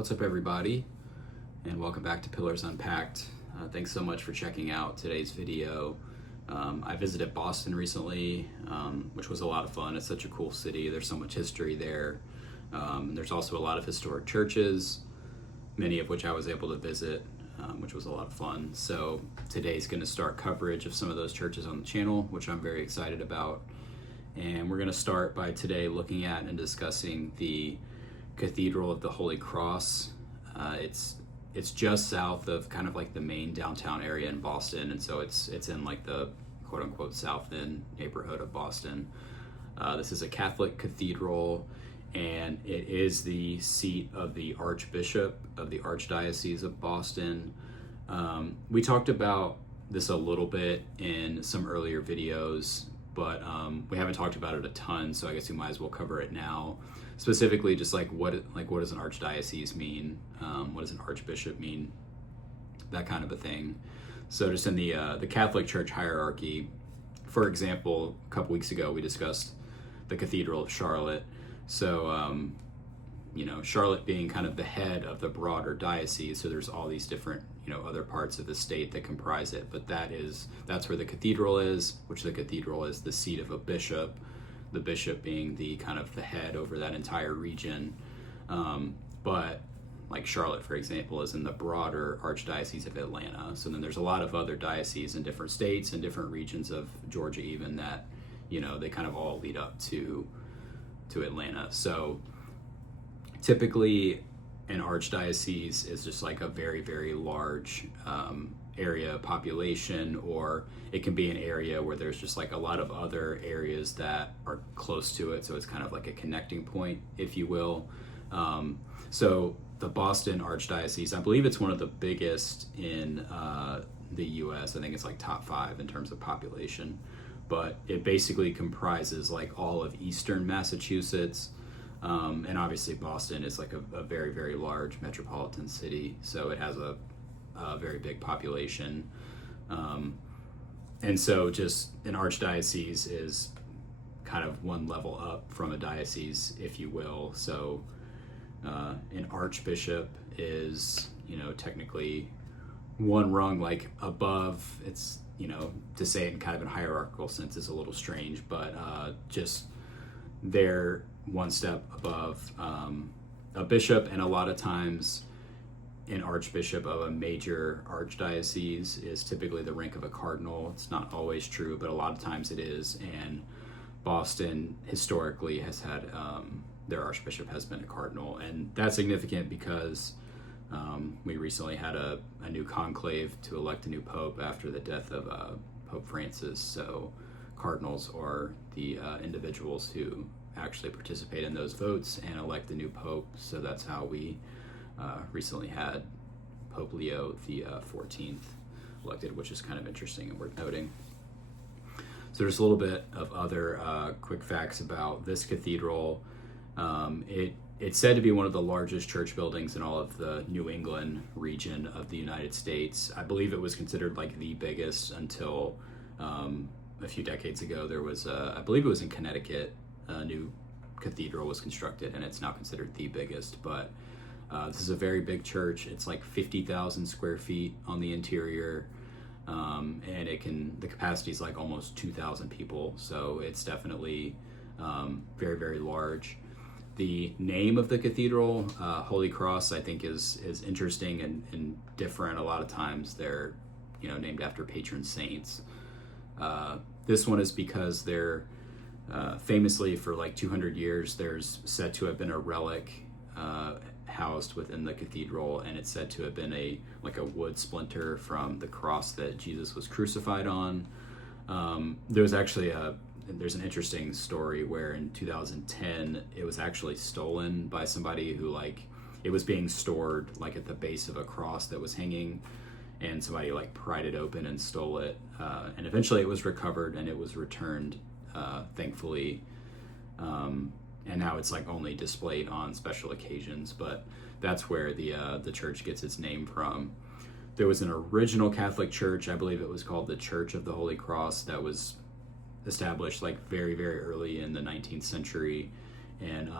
What's up, everybody, and welcome back to Pillars Unpacked. Thanks so much for checking out today's video. I visited Boston recently, which was a lot of fun. It's such a cool city. There's so much history there. There's also a lot of historic churches, many of which I was able to visit, which was a lot of fun. So today's going to start coverage of some of those churches on the channel, which I'm very excited about. And we're going to start by today looking at and discussing the Cathedral of the Holy Cross. It's just south of kind of like the main downtown area in Boston, and so it's in like the quote unquote South End neighborhood of Boston. This is a Catholic cathedral, and it is the seat of the Archbishop of the Archdiocese of Boston. We talked about this a little bit in some earlier videos, but we haven't talked about it a ton, so I guess we might as well cover it now. Specifically, just what does an archdiocese mean? What does an archbishop mean? That kind of a thing. So just in the Catholic Church hierarchy, for example, a couple weeks ago we discussed the Cathedral of Charlotte. So Charlotte being kind of the head of the broader diocese, so there's all these different other parts of the state that comprise it, but that's where the cathedral is, which the cathedral is the seat of a bishop, the bishop being the kind of the head over that entire region. But like Charlotte, for example, is in the broader Archdiocese of Atlanta. So then there's a lot of other dioceses in different states and different regions of Georgia even that they kind of all lead up to Atlanta. So typically an archdiocese is just like a very, very large area population, or it can be an area where there's just like a lot of other areas that are close to it. So it's kind of like a connecting point, if you will. So the Boston Archdiocese, I believe it's one of the biggest in the US. I think it's like top 5 in terms of population, but it basically comprises like all of Eastern Massachusetts. And obviously Boston is like a very, very large metropolitan city, so it has a very big population. And so just an archdiocese is kind of one level up from a diocese, if you will. So an archbishop is, technically one rung like above. It's, to say it in kind of a hierarchical sense is a little strange, but just they're one step above a bishop, and a lot of times an archbishop of a major archdiocese is typically the rank of a cardinal. It's not always true, but a lot of times it is, and Boston historically has had their archbishop has been a cardinal, and that's significant because we recently had a new conclave to elect a new pope after the death of Pope Francis. So cardinals are the individuals who actually participate in those votes and elect the new pope. So that's how we recently had Pope Leo the 14th elected, which is kind of interesting and worth noting. So there's a little bit of other quick facts about this cathedral. It's said to be one of the largest church buildings in all of the New England region of the United States. I believe it was considered like the biggest until a few decades ago. There was, I believe it was in Connecticut, a new cathedral was constructed, and it's now considered the biggest. But this is a very big church. It's like 50,000 square feet on the interior, and the capacity is like almost 2,000 people. So it's definitely very, very large. The name of the cathedral, Holy Cross, I think is interesting and different. A lot of times they're named after patron saints. This one is because they're famously for like 200 years, there's said to have been a relic housed within the cathedral, and it's said to have been a wood splinter from the cross that Jesus was crucified on. There's an interesting story where in 2010 it was actually stolen by somebody who it was being stored like at the base of a cross that was hanging, and somebody pried it open and stole it, and eventually it was recovered and it was returned, thankfully, and now it's only displayed on special occasions. But that's where the church gets its name from. There was an original Catholic church, I believe it was called the Church of the Holy Cross, that was established very, very early in the 19th century, and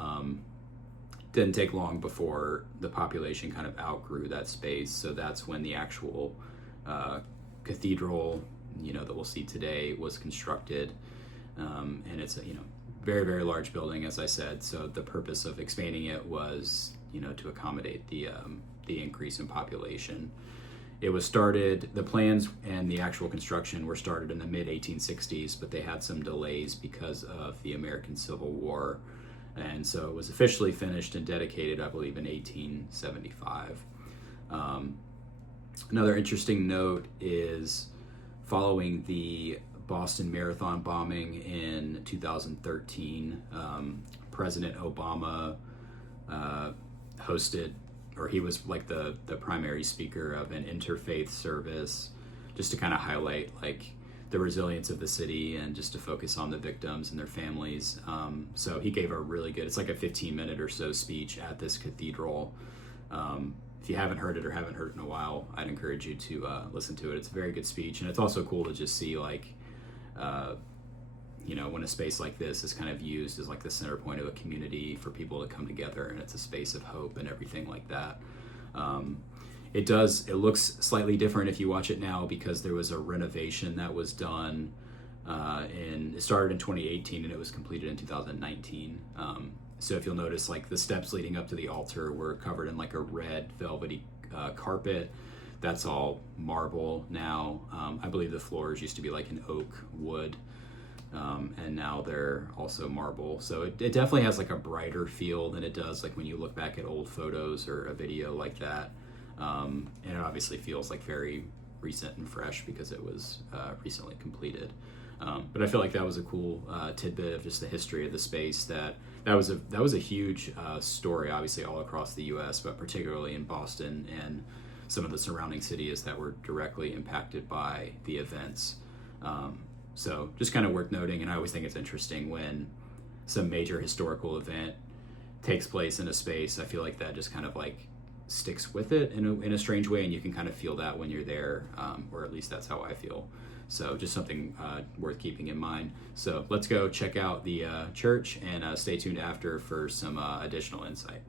didn't take long before the population kind of outgrew that space. So that's when the actual cathedral, that we'll see today, was constructed. And it's a very, very large building, as I said. So the purpose of expanding it was to accommodate the increase in population. It was started, the plans and the actual construction were started in the mid 1860s, but they had some delays because of the American Civil War. And so it was officially finished and dedicated, I believe, in 1875. Another interesting note is following the Boston Marathon bombing in 2013, President Obama hosted, or he was like the primary speaker of an interfaith service, just to kind of highlight like the resilience of the city and just to focus on the victims and their families. So he gave a really good, it's like a 15-minute or so speech at this cathedral. If you haven't heard it or haven't heard it in a while, I'd encourage you to listen to it. It's a very good speech, and it's also cool to just see like, when a space like this is kind of used as like the center point of a community for people to come together, and it's a space of hope and everything like that. It looks slightly different if you watch it now, because there was a renovation that was done it started in 2018 and it was completed in 2019. So if you'll notice, like the steps leading up to the altar were covered in like a red velvety carpet. That's all marble now. I believe the floors used to be like an oak wood, and now they're also marble. So it definitely has like a brighter feel than it does like when you look back at old photos or a video like that. And it obviously feels like very recent and fresh because it was recently completed. But I feel like that was a cool tidbit of just the history of the space. That was a huge story, obviously all across the U.S., but particularly in Boston and some of the surrounding cities that were directly impacted by the events. So just kind of worth noting, and I always think it's interesting when some major historical event takes place in a space. I feel like that just kind of like sticks with it in a strange way, and you can kind of feel that when you're there, or at least that's how I feel. So just something worth keeping in mind. So let's go check out the church, and stay tuned after for some additional insight.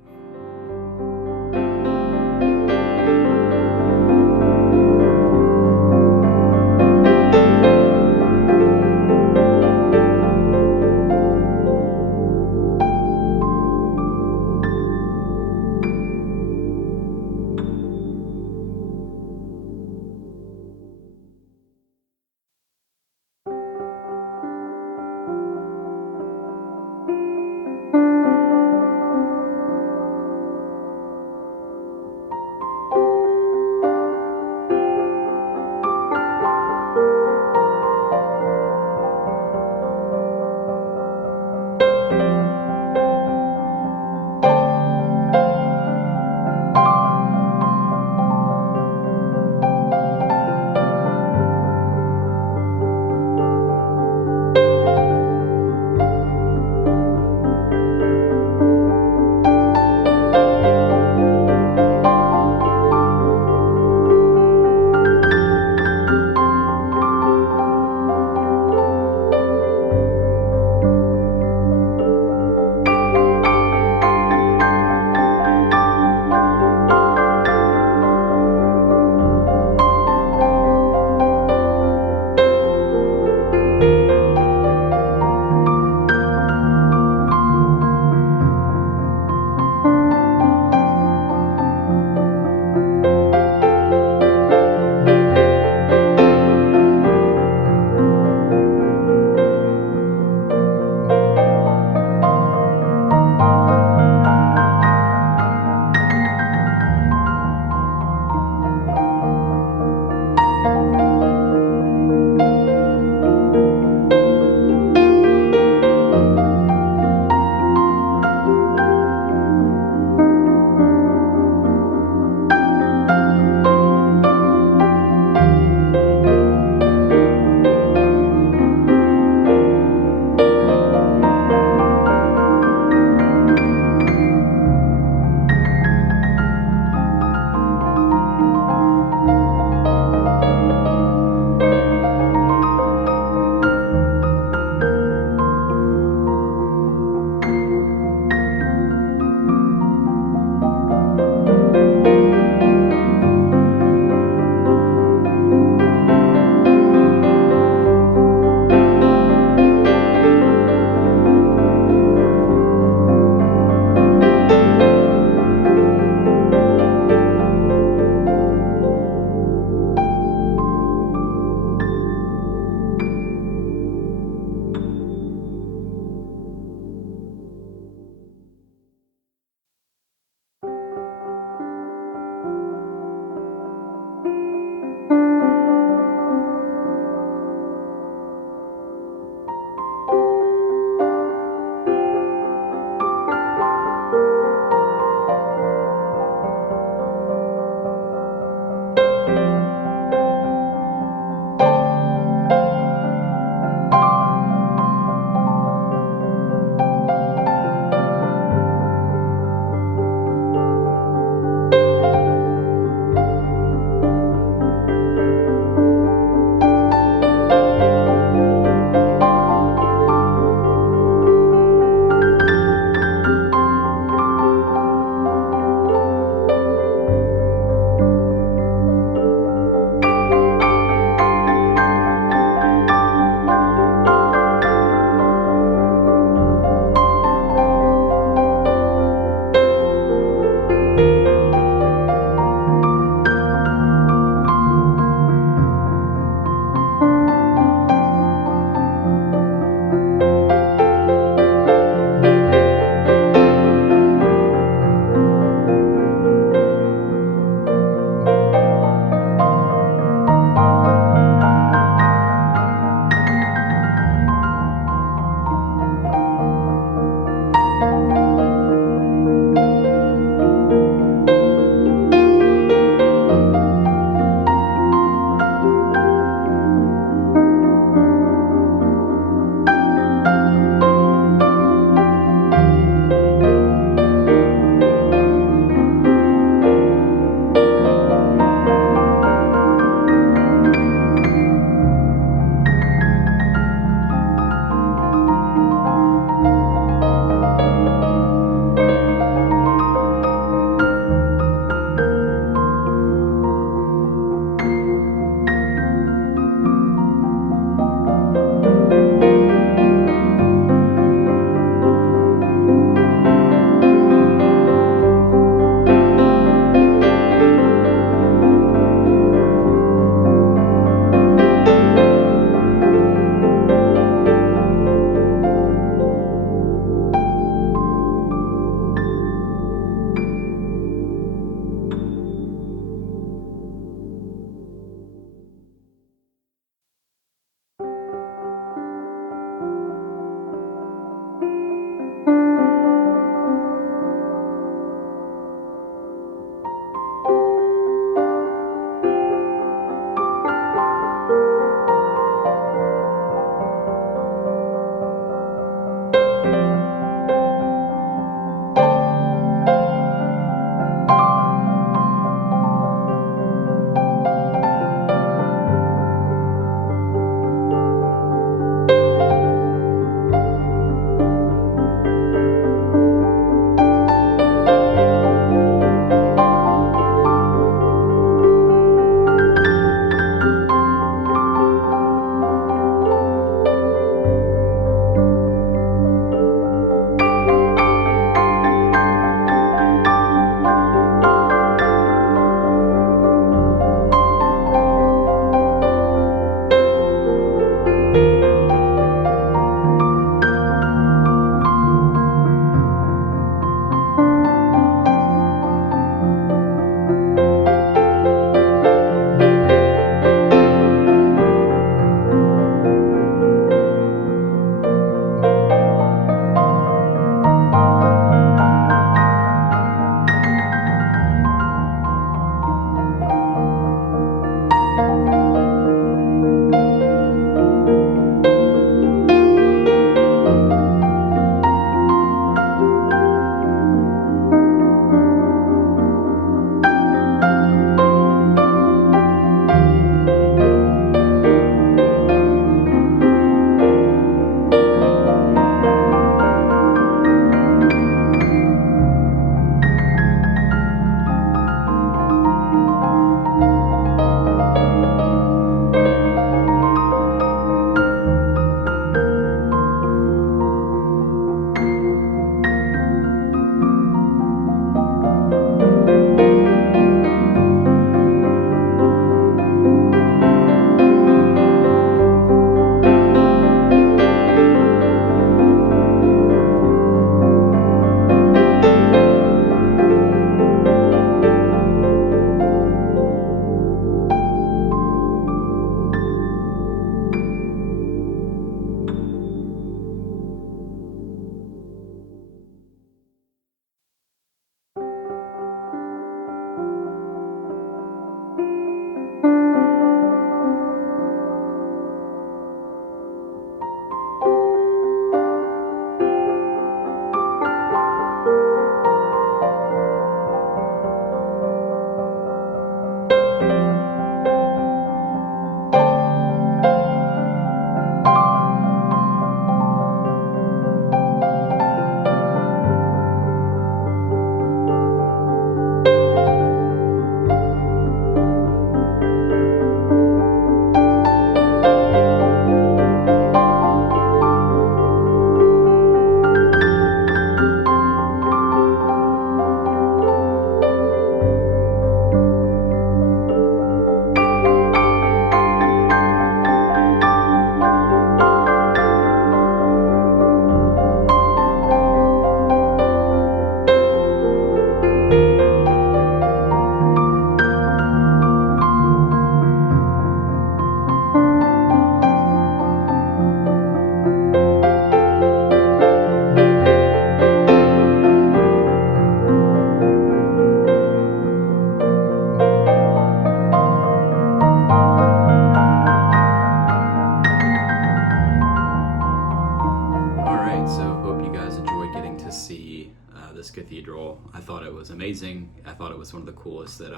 amazing. I thought it was one of the coolest that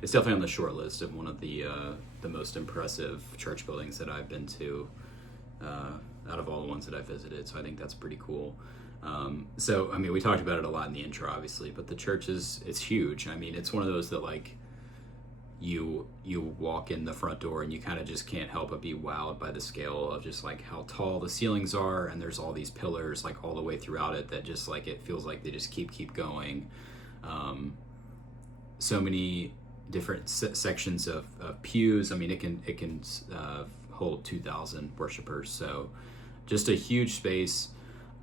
it's definitely on the short list of one of the most impressive church buildings that I've been to out of all the ones that I've visited. So I think that's pretty cool. So, I mean, we talked about it a lot in the intro, obviously, but the church it's huge. I mean, it's one of those that like you walk in the front door and you kind of just can't help but be wowed by the scale of just like how tall the ceilings are, and there's all these pillars like all the way throughout it that just like it feels like they just keep going. So many different sections of pews. I mean, it can hold 2,000 worshipers, so just a huge space.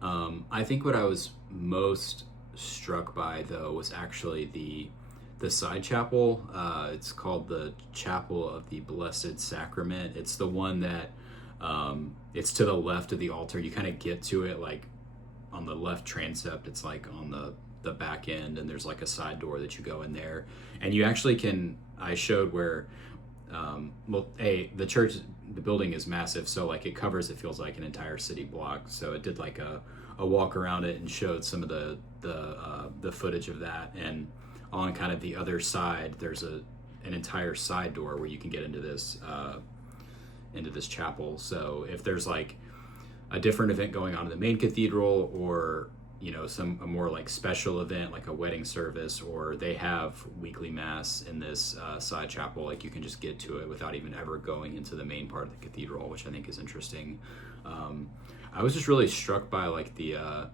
I think what I was most struck by though was actually the side chapel. It's called the Chapel of the Blessed Sacrament. It's the one that it's to the left of the altar. You kind of get to it like on the left transept. It's like on the back end, and there's like a side door that you go in there, and you actually can. I showed where the building is massive, so like it feels like an entire city block. So it did like a walk around it and showed some of the footage of that. And on kind of the other side, there's an entire side door where you can get into this chapel. So if there's like a different event going on in the main cathedral, or a more like special event like a wedding service, or they have weekly mass in this side chapel, like you can just get to it without even ever going into the main part of the cathedral, which I think is interesting. I was just really struck by like the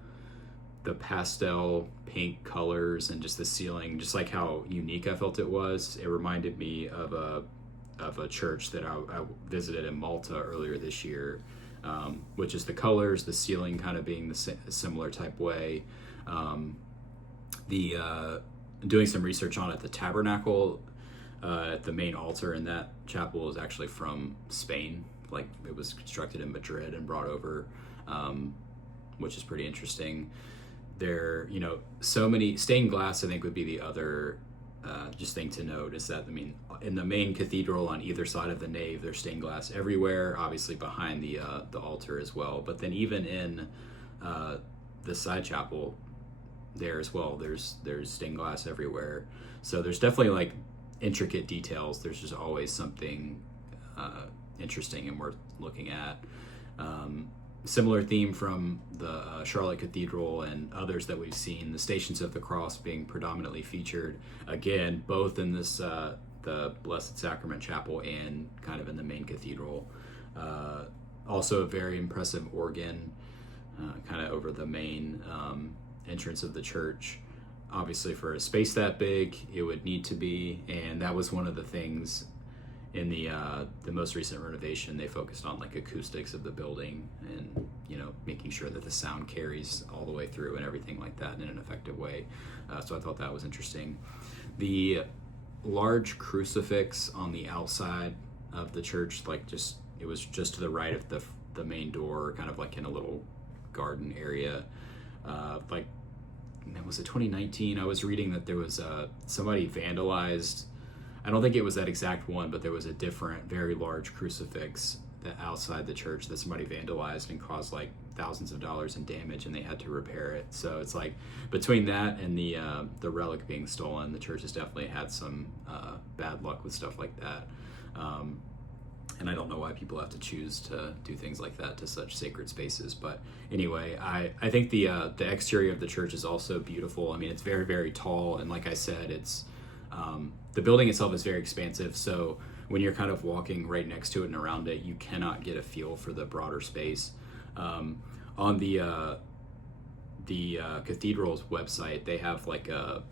pastel pink colors and just the ceiling, just like how unique I felt it was. It reminded me of a church that I visited in Malta earlier this year, which is the colors, the ceiling kind of being the similar type way. Doing some research on it, the tabernacle at the main altar in that chapel is actually from Spain. Like it was constructed in Madrid and brought over, which is pretty interesting. There, so many stained glass, I think, would be the other just thing to note, is that, I mean, in the main cathedral on either side of the nave, there's stained glass everywhere, obviously behind the altar as well. But then even in the side chapel there as well, there's stained glass everywhere. So there's definitely like intricate details. There's just always something interesting and worth looking at. Similar theme from the Charlotte Cathedral and others that we've seen, the Stations of the Cross being predominantly featured, again, both in this the Blessed Sacrament Chapel and kind of in the main cathedral. Also a very impressive organ kind of over the main entrance of the church. Obviously for a space that big, it would need to be, and that was one of the things in the most recent renovation. They focused on like acoustics of the building and making sure that the sound carries all the way through and everything like that in an effective way. So I thought that was interesting. The large crucifix on the outside of the church, it was just to the right of the main door, kind of like in a little garden area. Was it 2019? I was reading that there was somebody vandalized. I don't think it was that exact one, but there was a different, very large crucifix outside the church that somebody vandalized and caused like thousands of dollars in damage, and they had to repair it. So it's like between that and the relic being stolen, the church has definitely had some bad luck with stuff like that. And I don't know why people have to choose to do things like that to such sacred spaces. But anyway, I think the exterior of the church is also beautiful. I mean, it's very, very tall, and like I said, it's the building itself is very expansive, so when you're kind of walking right next to it and around it, you cannot get a feel for the broader space. On the cathedral's website, they have like a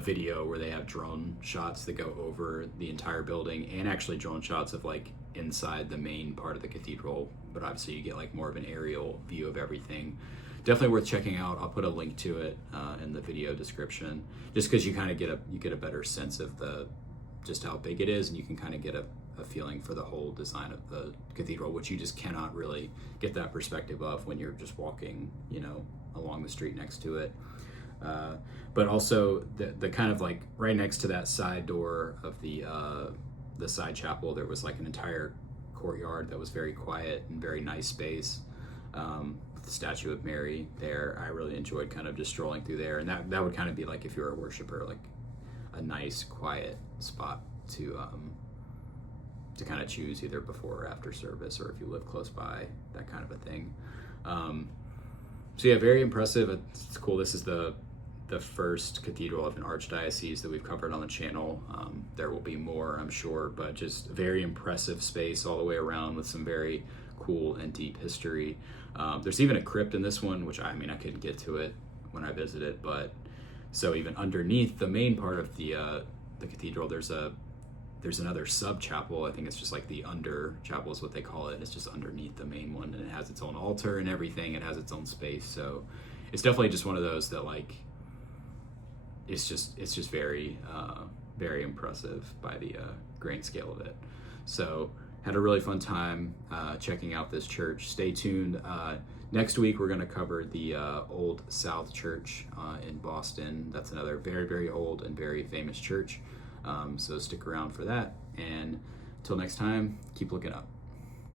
video where they have drone shots that go over the entire building, and actually drone shots of like inside the main part of the cathedral, but obviously you get like more of an aerial view of everything. Definitely worth checking out. I'll put a link to it in the video description, just because you kind of get a better sense of just how big it is, and you can kind of get a feeling for the whole design of the cathedral, which you just cannot really get that perspective of when you're just walking, along the street next to it. But also the kind of like right next to that side door of the side chapel, there was like an entire courtyard that was very quiet and very nice space. the statue of Mary there. I really enjoyed kind of just strolling through there, and that would kind of be like, if you're a worshiper, like a nice quiet spot to kind of choose either before or after service, or if you live close by, that kind of a thing. So yeah, very impressive. It's cool. This is the first cathedral of an archdiocese that we've covered on the channel. There will be more, I'm sure, but just very impressive space all the way around with some very cool and deep history. There's even a crypt in this one, which I couldn't get to it when I visited, but so even underneath the main part of the cathedral, there's another sub chapel. I think it's just like the under chapel is what they call it. It's just underneath the main one, and it has its own altar and everything. It has its own space, so it's definitely just one of those that like it's just very very impressive by the grand scale of it. So had a really fun time checking out this church. Stay tuned. Next week we're going to cover the Old South Church in Boston. That's another very, very old and very famous church. So stick around for that. And until next time, keep looking up.